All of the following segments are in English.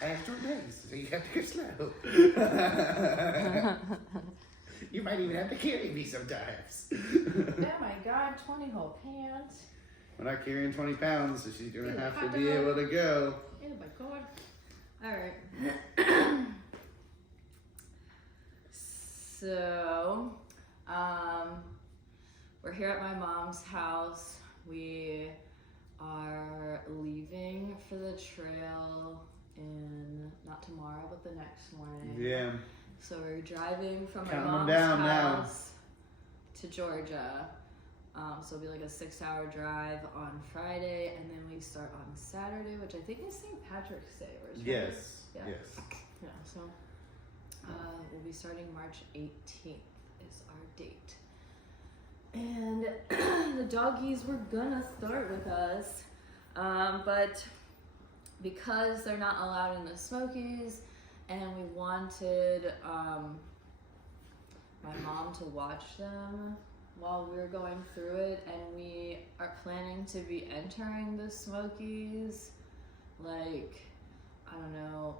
I have short legs, so you have to go slow. You might even have to carry me sometimes. Oh my God, 20 whole pants. We're not carrying 20 pounds, so she's gonna have to be able to go. Oh my God. All right. So, we're here at my mom's house. We are leaving for the trail in not tomorrow, but the next morning. Yeah. So we're driving from my Counting mom's them down house to Georgia. So it'll be like a 6-hour drive on Friday, and then we start on Saturday, which I think is St. Patrick's Day. Or something. Yes. Yeah. Yes. Yeah. So we'll be starting March 18th is our date. And the doggies were gonna start with us, but because they're not allowed in the Smokies, and we wanted my mom to watch them while we were going through it, and we are planning to be entering the Smokies, like, I don't know,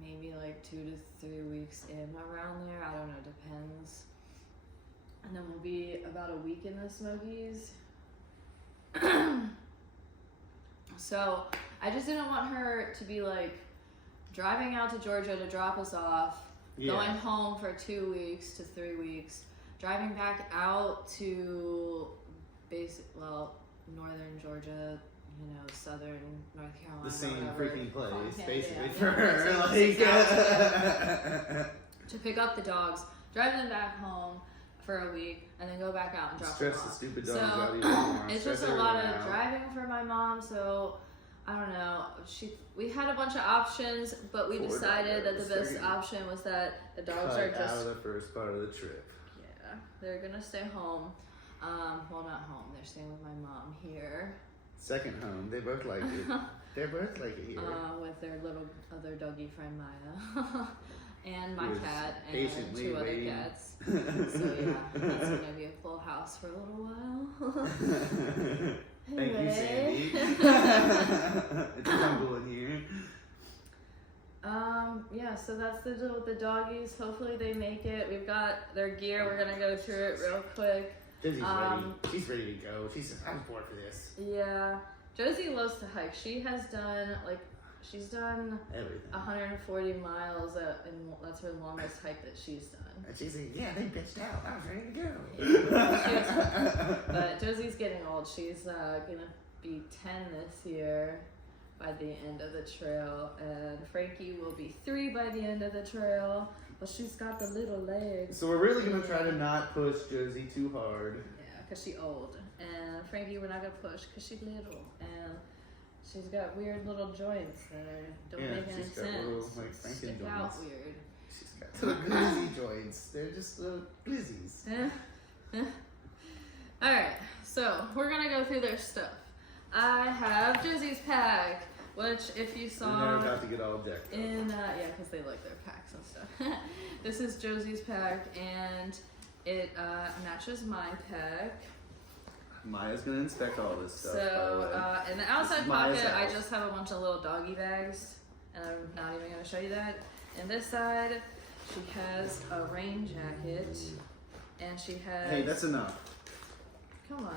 maybe like 2 to 3 weeks in, around there, I don't know, depends. And then we'll be about a week in the Smokies. So I just didn't want her to be like driving out to Georgia to drop us off, going home for 2 weeks to 3 weeks, driving back out to northern Georgia, you know, southern North Carolina. The same whatever. freaking place, basically, yeah, for her. To pick up the dogs, drive them back home for a week, and then go back out and drop them Stress off. the stupid dogs So out even more. it's just a lot of driving for my mom, so I don't know. We had a bunch of options, but we decided that the best option was that the dogs are just out of the first part of the trip. Yeah, they're gonna stay home. Well, not home. They're staying with my mom here. Second home. They both like it. They're both like it here. With their little other doggy friend Maya. And my cat and patiently 2 other waiting. cats. So yeah, it's gonna be a full house for a little while. Thank you, Sandy. It's jungle in here. Yeah, so that's the deal with the doggies. Hopefully they make it. We've got their gear. We're gonna go through it real quick. Josie's ready. She's ready to go. I was bored for this. Yeah, Josie loves to hike. She's done Everything. 140 miles, and that's her longest hike that she's done. And she's like, yeah, they bitched out. I was ready to go. But Josie's getting old. She's gonna be 10 this year by the end of the trail, and Frankie will be 3 by the end of the trail. But she's got the little legs. So we're really gonna try to not push Josie too hard. Yeah, because she's old. And Frankie, we're not gonna push because she's little. And she's got weird little joints that don't make any sense. Little, like, Stick out weird. She's got little glizzy joints. They're just little glizzies. Alright, so we're gonna go through their stuff. I have Josie's pack, which if you saw They're about to get all decked up. yeah, because they like their packs and stuff. This is Josie's pack, and it matches my pack. Maya's gonna inspect all this stuff. So in the outside pocket, I house. just have a bunch of little doggy bags, and I'm not even gonna show you that. And this side, she has a rain jacket, and she has. Hey, that's enough. Come on.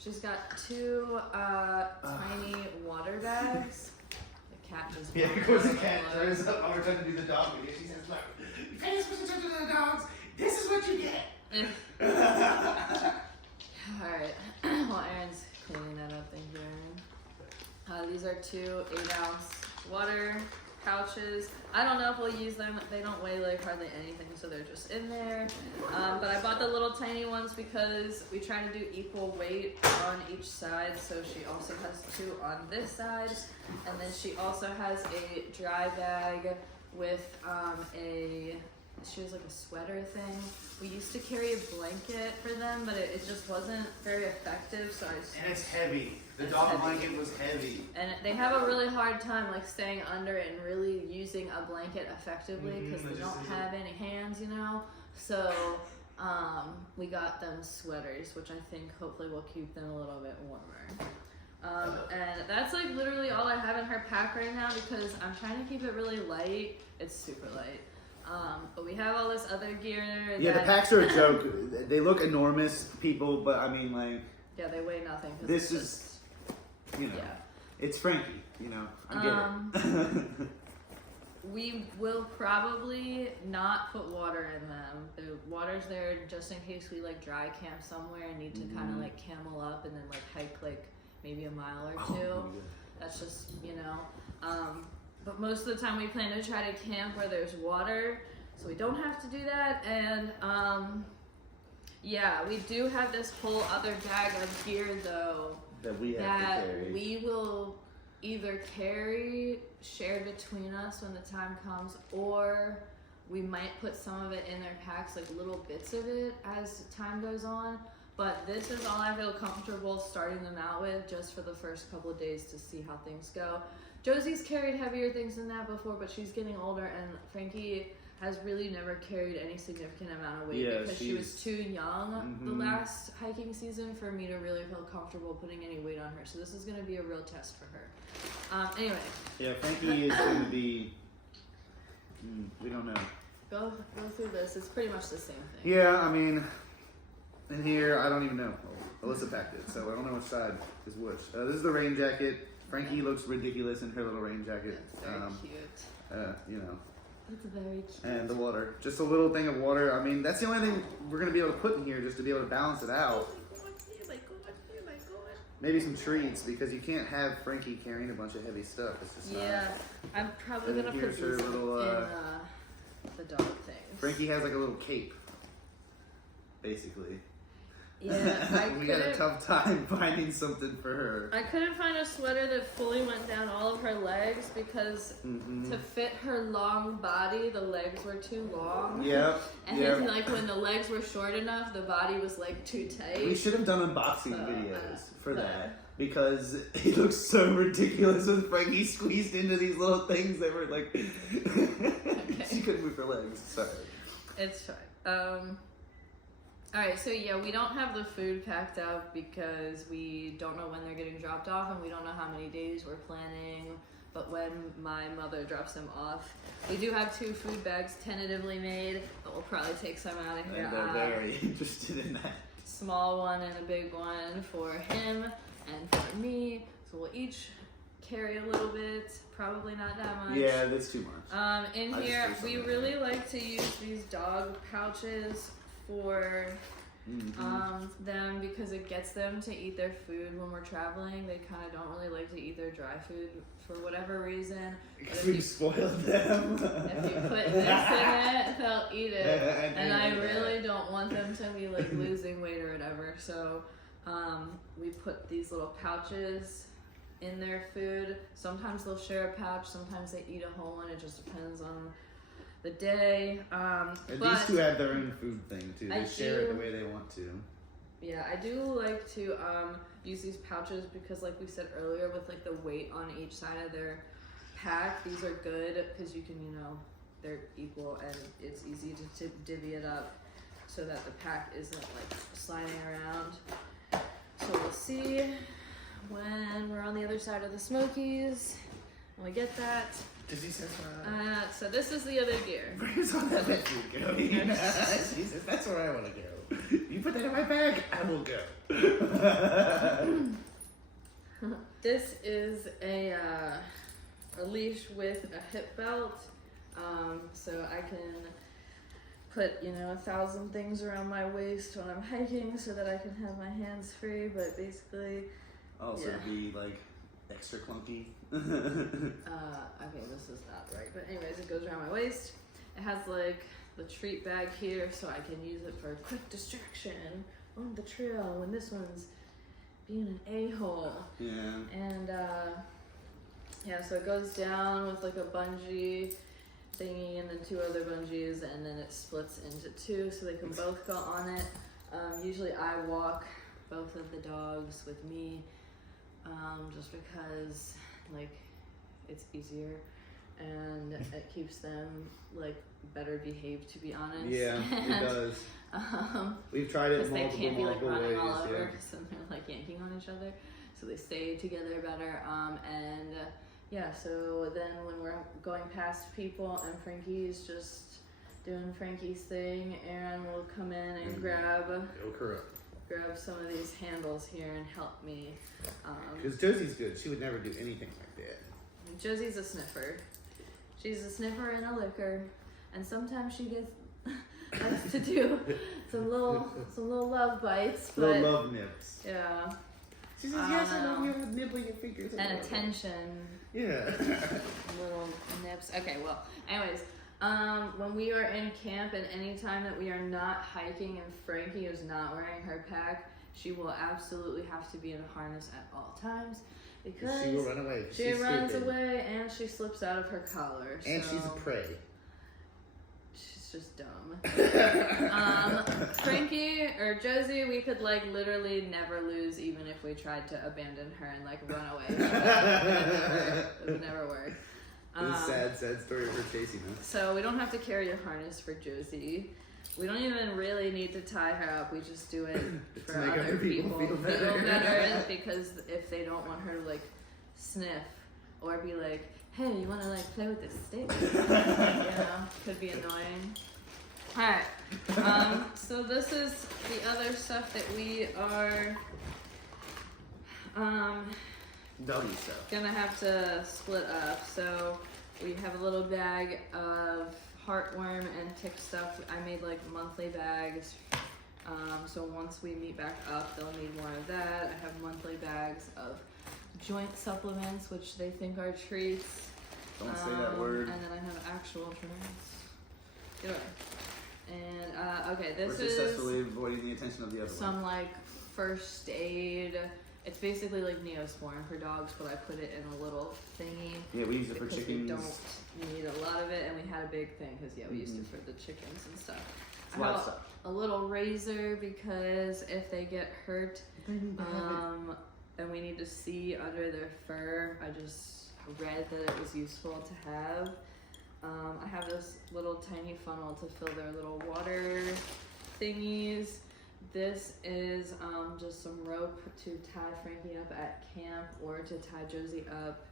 She's got 2 tiny water bags. The cat just. Yeah, of course the cat throws up while we're trying to do the dog video. She says, look, you pay supposed to do the dogs. This is what you get. Alright. While Aaron's cleaning that up, thank you, Aaron. These are 2 8-ounce water pouches. I don't know if we'll use them. They don't weigh like hardly anything, so they're just in there. But I bought the little tiny ones because we try to do equal weight on each side. So she also has 2 on this side, and then she also has a dry bag with she was like a sweater thing. We used to carry a blanket for them, but it just wasn't very effective, so And it's heavy. The dog blanket was heavy. And they have a really hard time like staying under it and really using a blanket effectively because they don't have any hands, you know? So we got them sweaters, which I think hopefully will keep them a little bit warmer. And that's like literally all I have in her pack right now because I'm trying to keep it really light. It's super light. But we have all this other gear. Yeah, the packs are a joke. They look enormous, people, but I mean, like... Yeah, they weigh nothing. This is, you know, it's Frankie, you know, I get it. We will probably not put water in them. The water's there just in case we like dry camp somewhere and need to kind of like camel up and then like hike like maybe a mile or two. That's just, you know. But most of the time we plan to try to camp where there's water, so we don't have to do that. And yeah, we do have this whole other bag of gear though that we have to carry. We will either share between us when the time comes, or we might put some of it in their packs, like little bits of it as time goes on. But this is all I feel comfortable starting them out with just for the first couple of days to see how things go. Josie's carried heavier things than that before, but she's getting older, and Frankie has really never carried any significant amount of weight because she was too young the last hiking season for me to really feel comfortable putting any weight on her. So this is going to be a real test for her. Anyway. Yeah, Frankie is going to be, we don't know. Go through this. It's pretty much the same thing. Yeah, I mean, in here, I don't even know. Alyssa packed it, so I don't know which side is which. This is the rain jacket. Frankie looks ridiculous in her little rain jacket. It's very cute. You know. It's very cute. And the water. Just a little thing of water. I mean, that's the only thing we're going to be able to put in here just to be able to balance it out. Maybe some treats, because you can't have Frankie carrying a bunch of heavy stuff. It's just not. I'm probably going to put these little, in the dog things. Frankie has like a little cape, basically. Yeah, we had a tough time finding something for her. I couldn't find a sweater that fully went down all of her legs because to fit her long body, the legs were too long. Yep. And then like when the legs were short enough, the body was like too tight. We should have done unboxing videos for that because it looks so ridiculous with Frankie squeezed into these little things that were like she couldn't move her legs. Sorry. It's fine. Alright, so yeah, we don't have the food packed out because we don't know when they're getting dropped off and we don't know how many days we're planning, but when my mother drops them off. We do have 2 food bags tentatively made, but we'll probably take some out of here. And they're very interested in that. Small one and a big one for him and for me, so we'll each carry a little bit, probably not that much. Yeah, that's too much. In here, we really like to use these dog pouches for them because it gets them to eat their food when we're traveling. They kind of don't really like to eat their dry food for whatever reason. Because we spoiled them. If you put this in it, they'll eat it. And I really don't want them to be like losing weight or whatever. So we put these little pouches in their food. Sometimes they'll share a pouch, sometimes they eat a whole one. It just depends on the day. And these 2 have their own food thing too. They share it the way they want to. Yeah, I do like to use these pouches because, like we said earlier, with like the weight on each side of their pack, these are good because you can, they're equal and it's easy to divvy it up so that the pack isn't like sliding around. So we'll see when we're on the other side of the Smokies when we get that. Does he say so this is the other gear. Where's all that let you go? She says, that's where I want to go. You put that in my bag, I will go. This is a leash with a hip belt, so I can put 1,000 things around my waist when I'm hiking so that I can have my hands free, but basically so it'd be like extra clunky. Okay, this is not right, but anyways, it goes around my waist. It has like the treat bag here, so I can use it for quick distraction on the trail when this one's being an a-hole. Yeah. And so it goes down with like a bungee thingy and then 2 other bungees, and then it splits into 2 so they can both go on it. Usually I walk both of the dogs with me, just because like it's easier and it keeps them like better behaved, to be honest. Yeah, it does. We've tried it multiple they can't be like running ways, all over because then they're like yanking on each other. so they stay together better. Yeah, so then when we're going past people and Frankie's just doing Frankie's thing, Aaron will come in and grab some of these handles here and help me. Because Josie's good. She would never do anything like that. Josie's a sniffer. She's a sniffer and a licker, and sometimes she gets likes to do some little love bites, but little love nips. yeah. She says, "Yes, I love you nibbling your fingers." And attention. Yeah. Little nips. Okay, well, anyways, when we are in camp and any time that we are not hiking and Frankie is not wearing her pack, she will absolutely have to be in a harness at all times because she will run away. She runs away and she slips out of her collar. And so she's a prey. She's just dumb. Frankie or Josie, we could like literally never lose even if we tried to abandon her and like run away. It would never work. It's a sad story of her chasing us. So we don't have to carry a harness for Josie. We don't even really need to tie her up. We just do it for make other other people feel better. Because if they don't want her to like sniff or be like, hey, you want to like play with this stick? Could be annoying. Alright, so this is the other stuff that we are Doggy stuff. gonna have to split up. So we have a little bag of heartworm and tick stuff. I made like monthly bags. So once we meet back up, they'll need more of that. I have monthly bags of joint supplements, which they think are treats. Don't say that word. And then I have actual treats. Get away. And okay, this We're successfully avoiding the attention of the other some one. like first aid. It's basically like Neosporin for dogs, but I put it in a little thingy. Yeah, we use it for because chickens. We don't need a lot of it, and we had a big thing because we used it for the chickens and stuff. It's I have a little razor because if they get hurt, and we need to see under their fur, I just read that it was useful to have. I have this little tiny funnel to fill their little water thingies. This is just some rope to tie Frankie up at camp or to tie Josie up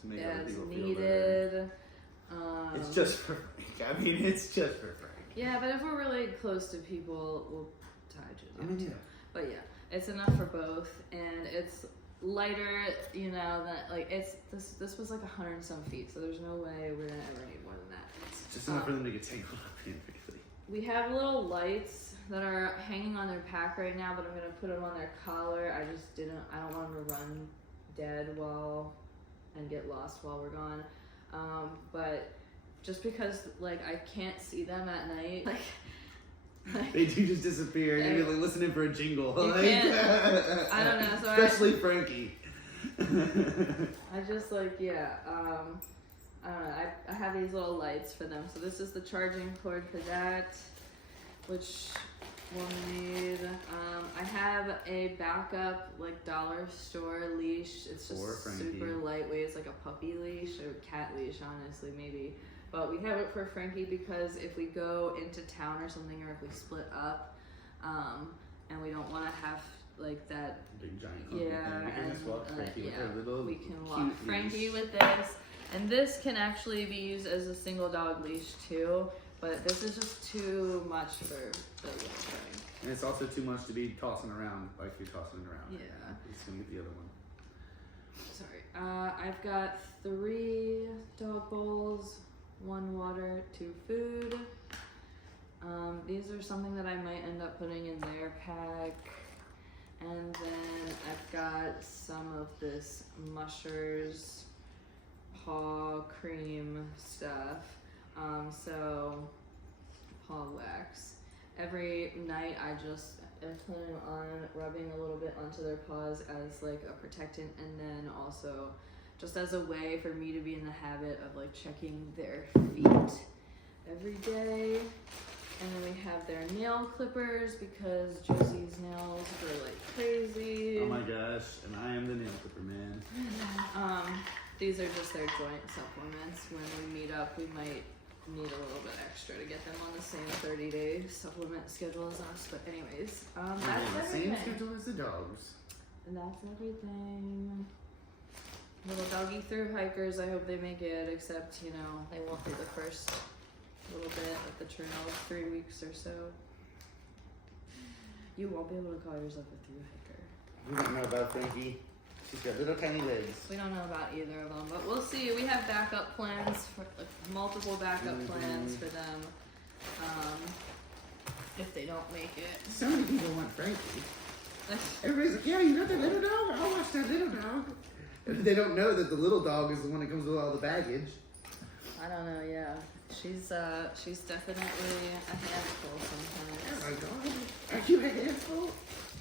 to make other as people needed. Feel better. It's just for Frank. I mean, it's just for Frank. Yeah, but if we're really close to people, we'll tie Josie up too. Yeah. But yeah, it's enough for both, and it's lighter, that like this was like 100 and some feet, so there's no way we're gonna ever need more than that. It's just enough for them to get tangled up in quickly. We have little lights that are hanging on their pack right now, but I'm gonna put them on their collar. I don't want them to run dead and get lost while we're gone. But just because like I can't see them at night, like they do just disappear. You're like listening for a jingle. You can't, I don't know. So especially Frankie. I just I don't know. I have these little lights for them. So this is the charging cord for that, which we'll need. I have a backup dollar store leash. It's just super lightweight. It's like a puppy leash or cat leash, honestly, maybe. But we have it for Frankie because if we go into town or something, or if we split up, and we don't want to have that big giant thing, we can walk Frankie leash. with this. And this can actually be used as a single dog leash too, but this is just too much for the young thing. And it's also too much to be tossing around like you're tossing it around. Yeah. Just gonna get the other one. Sorry. I've got 3 dog bowls, 1 water, 2 food. These are something that I might end up putting in their pack. And then I've got some of this Mushers paw cream stuff. So paw wax. Every night I just am planning on rubbing a little bit onto their paws as a protectant, and then also just as a way for me to be in the habit of checking their feet every day. And then we have their nail clippers because Josie's nails are crazy. Oh my gosh, and I am the nail clipper man. These are just their joint supplements. When we meet up, we might need a little bit extra to get them on the same 30-day supplement schedule as us. But anyways, that's the everything. same schedule as the dogs. And that's everything. Little doggy through hikers, I hope they make it, except, you know, they won't do the first little bit of the trail, 3 weeks or so. You won't be able to call yourself a through hiker. We don't know about Frankie. She's got little tiny legs. We don't know about either of them, but we'll see. We have backup plans, for multiple backup plans for them. If they don't make it. So many people want Frankie. Everybody's like, yeah, you know that little dog? I'll watch that little dog. They don't know that the little dog is the one that comes with all the baggage. I don't know, yeah. She's definitely a handful sometimes. Oh my god. Are you a handful?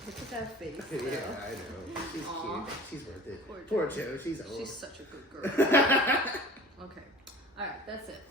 Look at that face. Yeah, I know. She's Aw. cute. She's worth it. Poor Poor Jo. She's old. She's such a good girl. Okay. Alright, that's it.